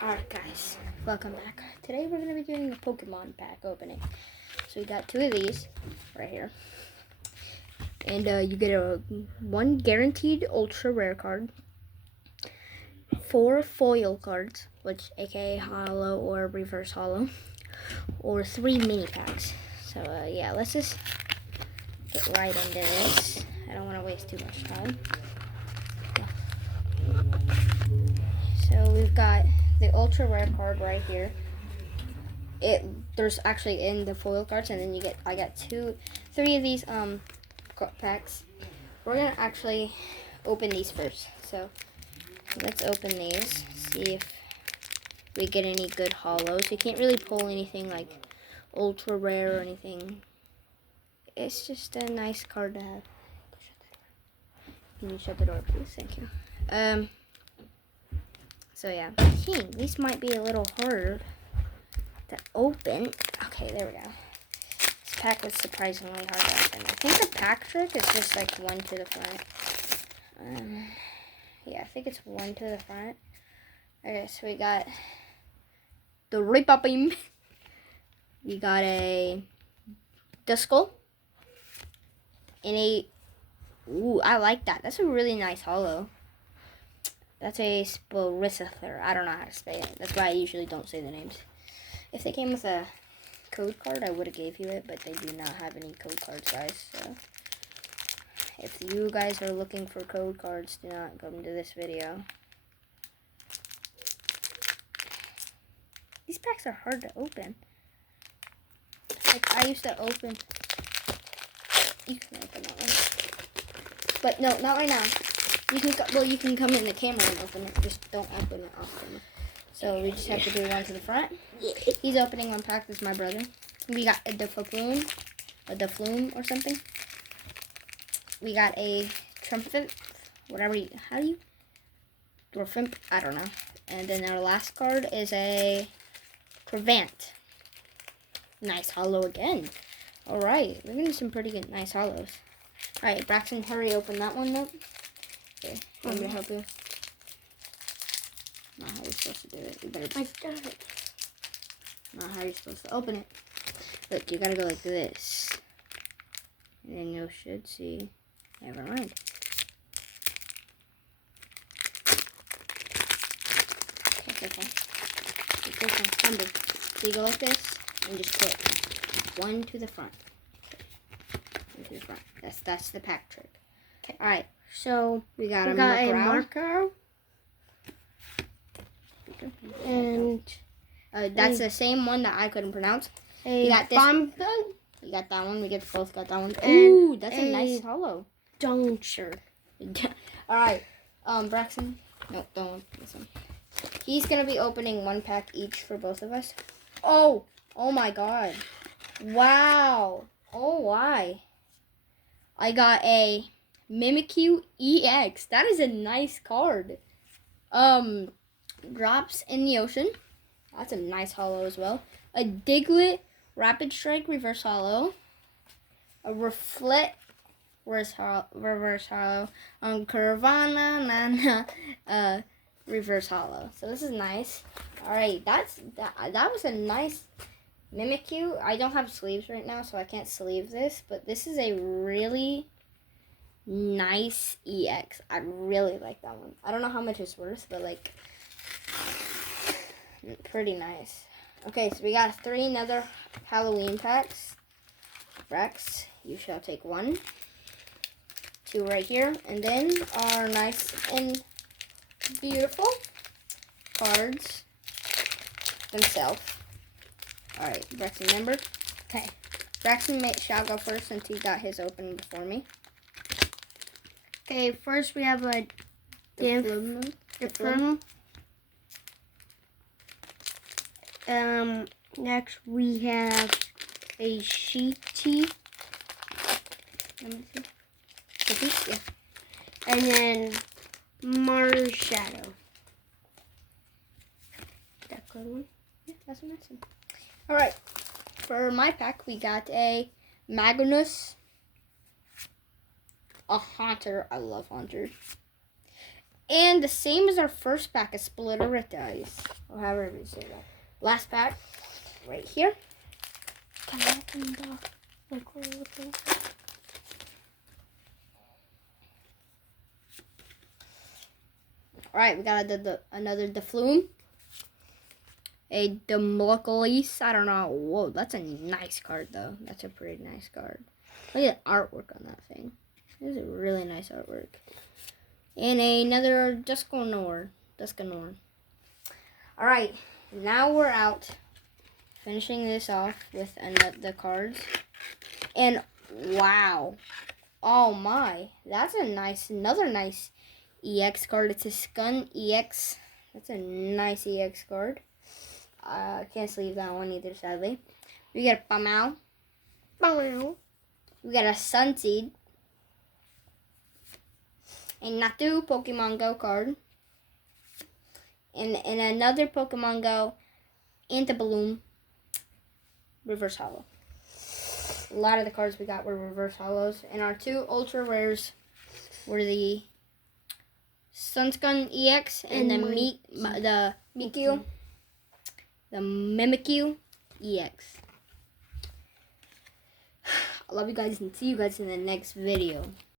Alright guys, welcome back. Today we're going to be doing a Pokemon pack opening. So we got 2 of these right here. And you get one guaranteed ultra rare card, 4 foil cards, which aka holo or reverse holo, or 3 mini packs. So yeah, let's just get right into this. I don't want to waste too much time. So we've got the ultra rare card right here. There's actually in the foil cards, and then I got 3 of these packs. We're gonna actually open these first. So let's open these. See if we get any good holos. You can't really pull anything like ultra rare or anything. It's just a nice card to have. Can you shut the door, please? Thank you. So yeah, these might be a little harder to open. Okay, there we go. This pack was surprisingly hard to open. I think the pack trick is just like 1 to the front. Yeah, I think it's 1 to the front. Okay, so we got the Ripabeam. We got a Duskull. And ooh, I like that. That's a really nice holo. That's a Sporicether. I don't know how to say it. That's why I usually don't say the names. If they came with a code card, I would have gave you it, but they do not have any code cards, guys. So if you guys are looking for code cards, do not come to this video. These packs are hard to open. Like, I used to open... You can open that one. But no, not right now. You can come in the camera and open it. Just don't open it off camera. So we just have to do 1 to the front. He's opening 1 pack. This is my brother. We got a Deflume or something. We got a Trumpet, Dwarfimp, I don't know. And then our last card is a Prevent. Nice holo again. All right, we're getting some pretty good, nice holos. All right, Braxton, hurry, open that one up. Okay, want me to help you? Not how you're supposed to do it. You better. I got it. Not how you're supposed to open it. Look, you gotta go like this. And then you should see. Never mind. Okay. Remember, so you go like this and just put 1 to the front. Okay. 1 to the front. That's the pack trick. Okay. All right. So we got a Marco. And that's the same one that I couldn't pronounce. You got this. You got that one. We both got that one. Ooh, that's a nice holo. Juncture. All right, Braxton. No, don't want this one. He's gonna be opening 1 pack each for both of us. Oh my God! Wow. Oh, why? I got a Mimikyu EX. That is a nice card. Drops in the ocean. That's a nice holo as well. A Diglett Rapid Strike reverse holo. A Reflect reverse holo. Carvanha reverse holo. So this is nice. All right, that was a nice Mimikyu. I don't have sleeves right now, so I can't sleeve this, but this is a really nice EX. I really like that one. I don't know how much it's worth, but like pretty nice. Okay, so we got 3 another Halloween packs. Rex, you shall take 1. 2 right here, and then our nice and beautiful cards themselves. All right, Braxton, remember? Okay. Braxton shall go first since he got his open before me. Okay, first we have a Deflume. Next we have a Sheety. Let me see. Yeah. And then Marshadow. That good one? Yeah, that's a nice one. All right, for my pack, we got a Magnus, a Haunter. I love Haunter. And the same as our first pack, a Splitter dice. Or however you say that. Last pack, right here. Alright, we got another Deflume. A Demolocalise. I don't know. Whoa, that's a nice card, though. That's a pretty nice card. Look at the artwork on that thing. This is a really nice artwork. And another Dusknoir. Alright, now we're out. Finishing this off with the cards. And wow. Oh my. That's another nice EX card. It's a Scun EX. That's a nice EX card. Can't sleeve that one either, sadly. We got a Pamau. We got a Sunseed. A Natu Pokemon Go card. And another Pokemon Go Antibaloom Reverse Holo. A lot of the cards we got were reverse holos. And our two ultra rares were the Sunscun EX and the Mimikyu. The Mimikyu EX. I love you guys and see you guys in the next video.